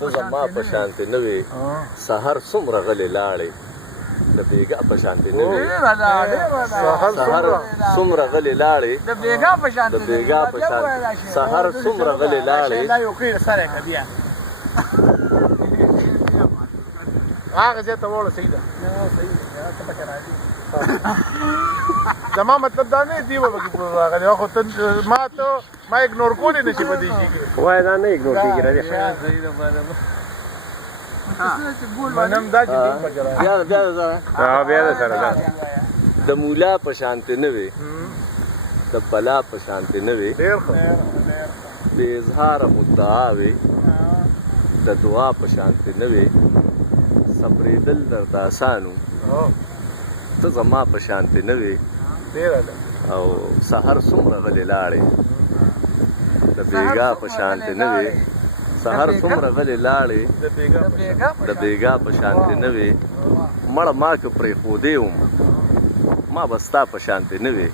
ته زما په شانتې نه وې سهار څومره غلې لاړې د بېګا په شانتې نه وې سهار څومره غلې لاړې د بېګا په شانتې سهار څومره غلې لاړې هغه ځای ته وړه صحیح ده زما مطلب دا نه دی وبکې پوره راغلی خو ته ما اګنور کولی نه شي په دې شي کې وایه دا نه اګنور کېږي راځه منم دا چې دین پکې راغلی بیا د سره ده د مولا په شانتې نه وې د بلا په شانتې نه وې ډېر ښه بې اظهاره مدعا وې د دعا په شانتې نه وې صبرېدل درته اسان و ته زما په شانتې نه وې ډېره ده او سهار څومره غلې لاړې د بېګا په شانتې نه وې سهار څومره غلې لاړې د بېګا په شانتې نه وې مړه ما که پرېښودې وم ما به ستا په شانتې نه وې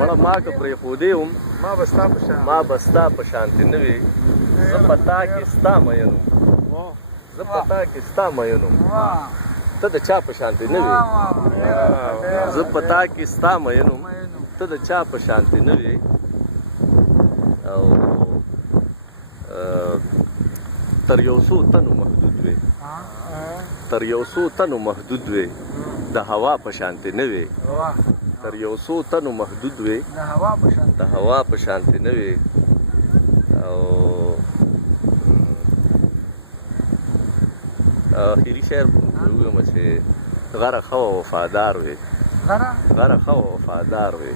مړه ما که پرېښودې وم ما به ستا په شانتې نه وې زه په تا کې ستا مین وم زه په تا کې ستا مین وم ته د چا په شانتې نه وې زه په تا کې ستا مین وم ته د چا په شانتې نه وې او تر یو څو تنو محدود وې تر یو څو تنو محدود وې د هوا په شانتې نه وې تر یو څو تنو محدود وې د هوا په شانتې نه وې او اخري شعر ووایم چې غره ښه وه وفادار وې غره ښه وه وفادار وې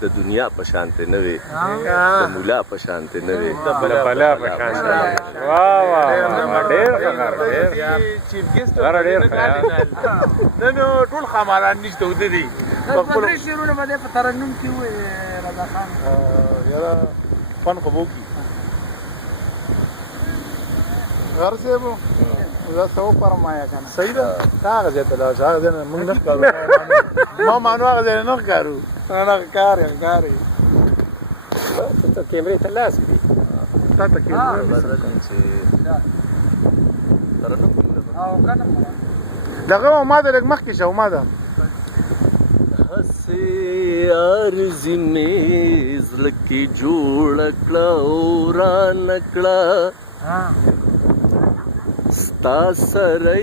د دنیا په شانتې نه وې د مولا په شانتې نه وې د بلا په شانتې نه وې ډېر ښه غره ډېر ښه نن ټول خماران نشته وده دي درې شعرونه به دی په ترنم کې ووایي رضا خان یاره فن خو به وکړي غر صاحب دا څه وفرمایه که نه صحیح ده ته هغه ځای ته لاړ شه هغه ځای نه موږ نه ښکارو ما مانو هغه ځای نه ښکارو نه ښکارې ته کیمرې ته لاس کړي تا ته کیمرې دغه ما د لږ مخکې شه ما ده هسې عرضي مې زړه کې جوړه کړه او رانه کړه ستا سره